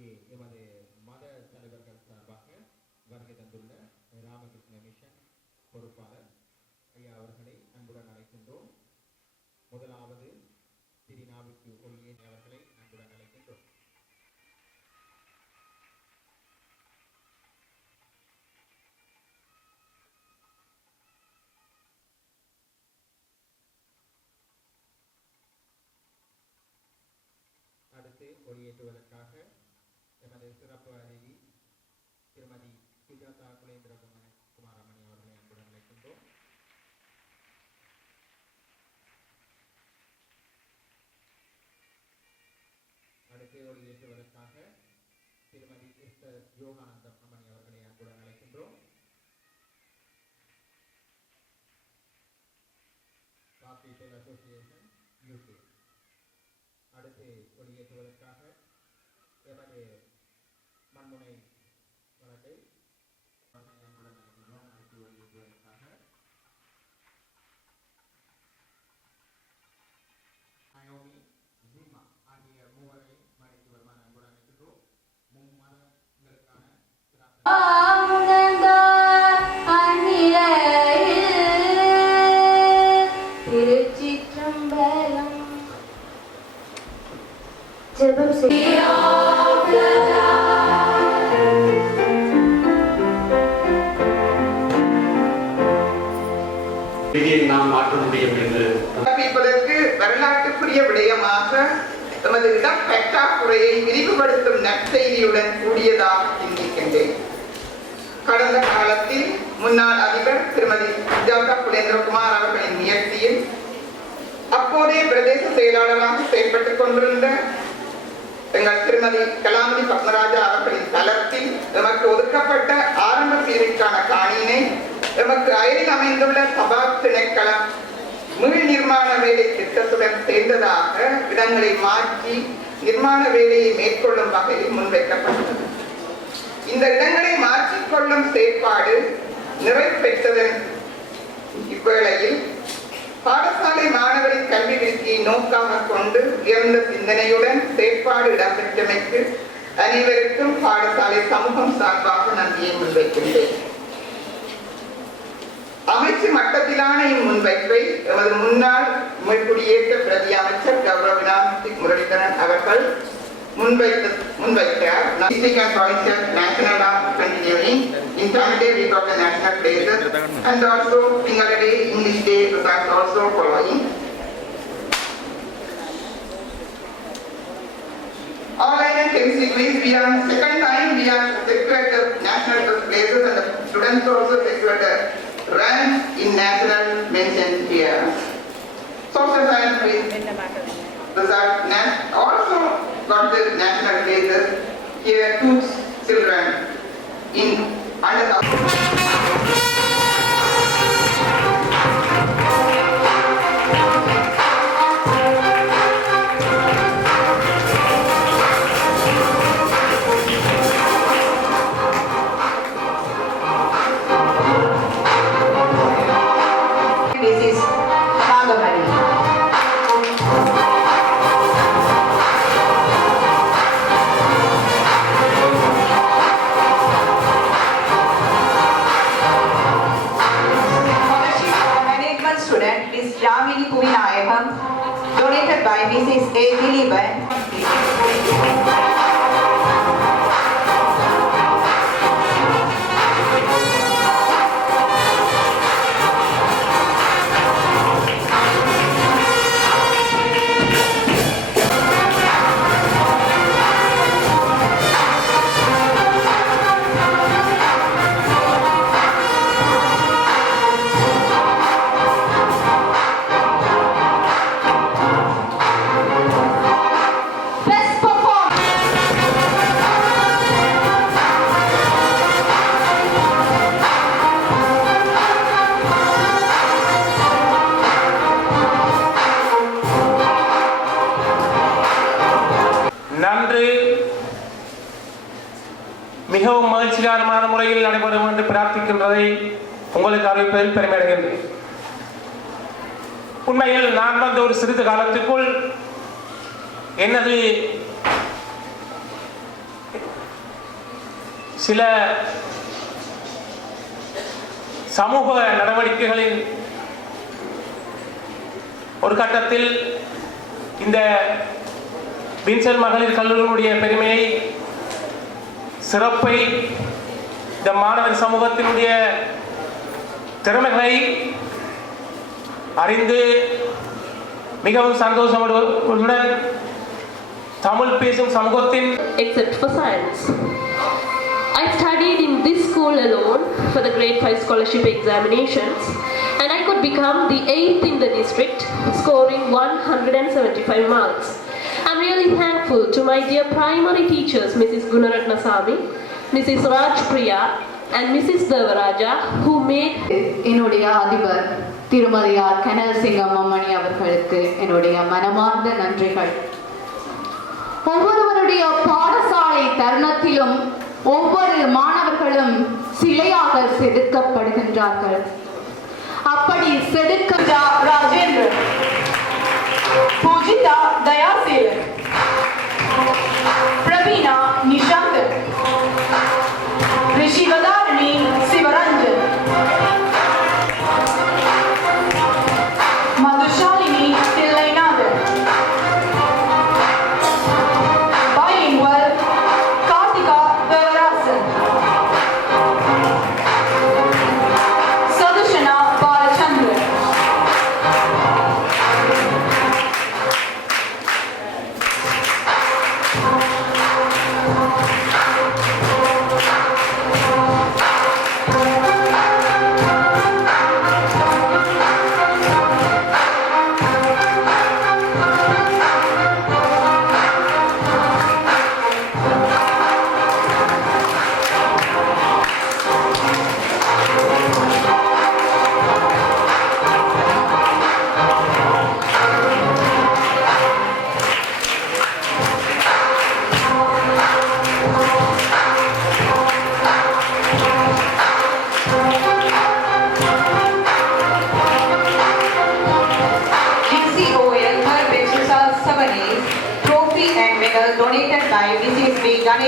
இங்கே எமது மத தலைவர்கள் சார்பாக வருகை தந்துள்ள ராமகிருஷ்ண மிஷன் பொறுப்பாளர் ஐயா அவர்களை அன்புடன் அழைக்கின்றோம். முதலாவது திருநாவுக்கு ஒளியே அவர்களை அன்புடன் அழைக்கின்றோம். அடுத்து கொடியேற்றுவதற்காக எமது சிறப்பு அதிதி திருமதி சுஜாதா குலேந்திர குமாரமணி அவர்களை அன்புடன் அழைக்கின்றோம் அடுத்து ஒளியேற்றுவதற்காக திருமதி எஸ்தர் யோகானந்தம் அம்மணி அவர்களை அன்புடன் அழைக்கின்றோம் காப்பீட்டல் அசோசியேஷன் யூகே அடுத்து ஒளியேற்றுவதற்காக எமது மண்முனை வழக்கை அவர்களை அன்புடன் நயோமி ஜிமா ஆகிய மூவரை மறைத்து வருமான அன்புடன் அழைக்கின்றோம். மும்மதங்களுக்கான திருச்சிற்றம்பலம். ஜெபம் தமது இடம் பற்றாக்குறையை விரிவுபடுத்தும் நற்செய்தியுடன் கூடியதாக சிந்திக்கின்றேன். கடந்த காலத்தில் முன்னாள் அதிபர் திருமதி சுஜாதா புலேந்திரகுமார் அவர்களின் முயற்சியில் அப்போதைய பிரதேச செயலாளராக செயல்பட்டுக் கொண்டிருந்த எங்கள் திருமதி கலாமதி பத்மராஜா அவர்களின் தளத்தில் எமக்கு ஒதுக்கப்பட்ட ஆரம்ப பிரிவுக்கான காணியினை எமக்கு அயலில் அமைந்துள்ள சபா திணைக்களம் மீள் நிர்மாண வேலை திட்டத்துடன் சேர்ந்ததாக இடங்களை மாற்றி நிர்மாண வேலையை மேற்கொள்ளும் வகையில் முன்வைக்கப்பட்டது இந்த இடங்களை மாற்றிக்கொள்ளும் செயற்பாடு நிறைவேற்றதன் இவ்வேளையில் பாடசாலை மாணவரின் கல்வி வீழ்ச்சியை நோக்காக கொண்டு உயர்ந்த சிந்தனையுடன் செயற்பாடு இடம்பெற்றமைக்கு அனைவருக்கும் பாடசாலை சமூகம் சார்பாக நன்றியை முன்வைக்கின்றேன். அமைச்சு மட்டத்திலான இம்முன்வைப்பை எமது முன்னாள் குடியேற்ற பிரதி அமைச்சர் கௌரவ வினாமித்தி முரளிதரன் அவர்கள் முன்வைத்த முன்வைத்தார் District and provincial national law continuing intermediate week of the national places and also Sinhala Day, English Day results also following. Online and chemistry quiz, we are second time we are secured the national places and the students also secured the rank in national mention here. Social science quiz, result also got the national places here two children in under the by Mrs. A. Diliban. மிகவும் மகிழ்ச்சிகரமான முறையில் நடைபெறும் என்று பிரார்த்திக்கின்றதை உங்களுக்கு அறிவிப்பதில் பெருமையடைகின்றேன். உண்மையில் நான் வந்த ஒரு சிறிது காலத்துக்குள் எனது சில சமூக நடவடிக்கைகளில் ஒரு கட்டத்தில் இந்த பின்சல் மகளிர் கல்லூரியுடைய பெருமையை சிறப்பை இந்த மாணவர் சமூகத்தினுடைய திறமைகளை அறிந்து மிகவும் சந்தோஷமுடன் தமிழ் பேசும் சமூகத்தின் except for science. I studied in this school alone for the grade 5 scholarship examinations and I could become the 8th in the district, scoring 175 marks. I'm really thankful to my dear primary teachers, Mrs. Gunaratna Sami, Mrs. Raj Priya, and Mrs. Devaraja, who made என்னுடைய அதிபர் திருமதி R Kanagasingam அம்மணி அவர்களுக்கு என்னுடைய மனமார்ந்த நன்றிகள் ஒவ்வொருவருடைய பாடசாலை தருணத்திலும் ஒவ்வொரு மாணவர்களும் சிலையாக செதுக்கப்படுகின்றார்கள் அப்படி செதுக்க पूजिता दया सेल प्रवीणा निशांत ऋषि वदारणी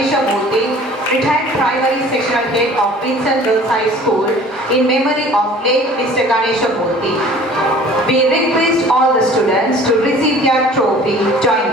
V. Ganesha Murthy, retired primary sectional head of Vincent Girls High School in memory of late Mr. Ganesha Murthy. We request all the students to receive their trophy jointly.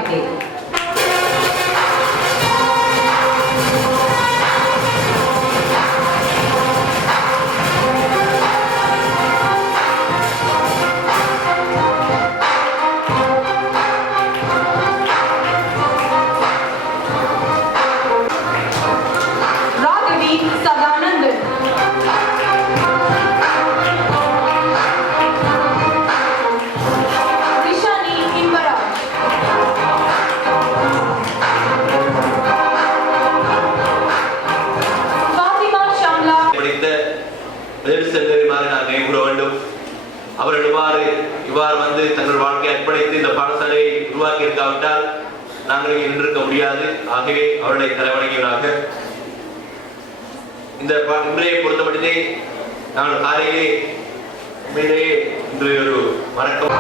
வேண்டும் அவர்கள் இவ்வாறு இவ்வாறு வந்து தங்கள் வாழ்க்கையை அர்ப்பணித்து இந்த பாடசாலையை உருவாக்கி இருக்காவிட்டால் நாங்கள் நின்றிருக்க முடியாது. ஆகவே அவர்களை தலைவணங்கியவராக இந்த இன்றையை இன்றைய பொறுத்தமட்டிலே நாங்கள் காலையிலே உண்மையிலேயே இன்று ஒரு வணக்கம்.